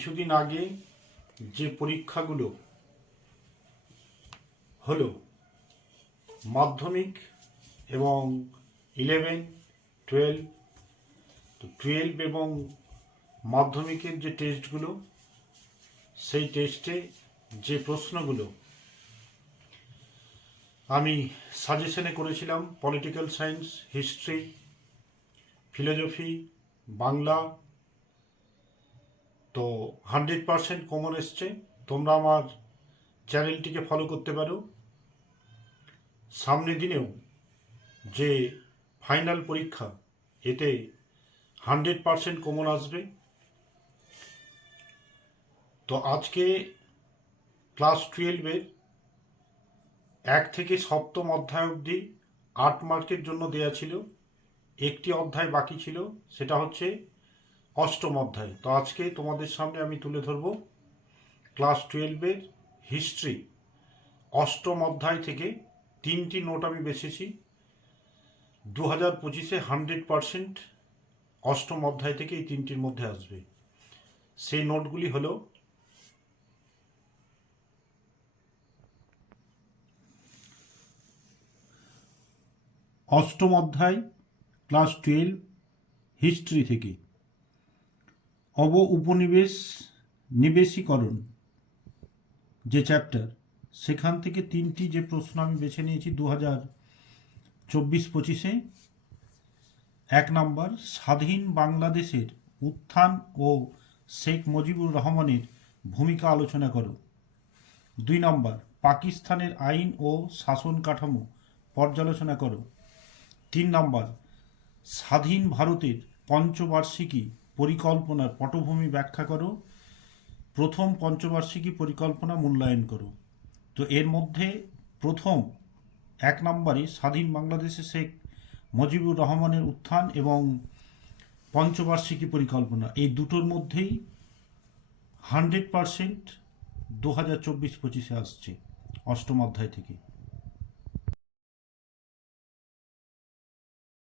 কিছুদিন আগে যে পরীক্ষাগুলো হলো মাধ্যমিক এবং 11, 12, তো 12 এবং মাধ্যমিকের যে টেস্টগুলো, সেই টেস্টে যে প্রশ্নগুলো আমি সাজেশনে করেছিলাম, political science, history, philosophy, Bangla, তো 100% কমন এসছে। তোমরা আমার চ্যানেলটিকে ফলো করতে পারো। সামনের দিনেও যে ফাইনাল পরীক্ষা, এতে 100% কমন আসবে। তো আজকে ক্লাস 12-এর 1 থেকে 7ম অধ্যায় অবধি 8 মার্কের জন্য দেয়া ছিল। একটি অধ্যায় বাকি ছিল, সেটা হচ্ছে 8ম অধ্যায়। তো আজকে তোমাদের সামনে আমি তুলে ধরব ক্লাস 12-এর হিস্ট্রি 8ম অধ্যায় থেকে 3টি নোট আমি বেছেছি। 2025-এ 100% 8ম অধ্যায় থেকে এই 3টির মধ্যে আসবে। সেই নোটগুলি হলো: 8ম অধ্যায় ক্লাস 12 হিস্ট্রি থেকে উপনিবেশ নিবেশীকরণ যে চ্যাপ্টার, সেখান থেকে 3টি যে প্রশ্ন আমি বেছে নিয়েছি 2024-25-এ। 1 নম্বর, স্বাধীন বাংলাদেশের উত্থান ও শেখ মুজিবুর রহমানের ভূমিকা আলোচনা করো। 2 নম্বর, পাকিস্তানের আইন ও শাসন কাঠামো পর্যালোচনা করো। 3 নম্বর, স্বাধীন ভারতের পঞ্চবার্ষিকী পরিকল্পনার পটভূমি ব্যাখ্যা করো। প্রথম পঞ্চবার্ষিকী পরিকল্পনা মূল্যায়ন করো। তো এর মধ্যে প্রথম 1 নম্বরে স্বাধীন বাংলাদেশে শেখ মুজিবুর রহমানের উত্থান এবং পঞ্চবার্ষিকী পরিকল্পনা, এই দুটোর মধ্যেই 100% 2024-25-এ আসছে 8ম অধ্যায় থেকে।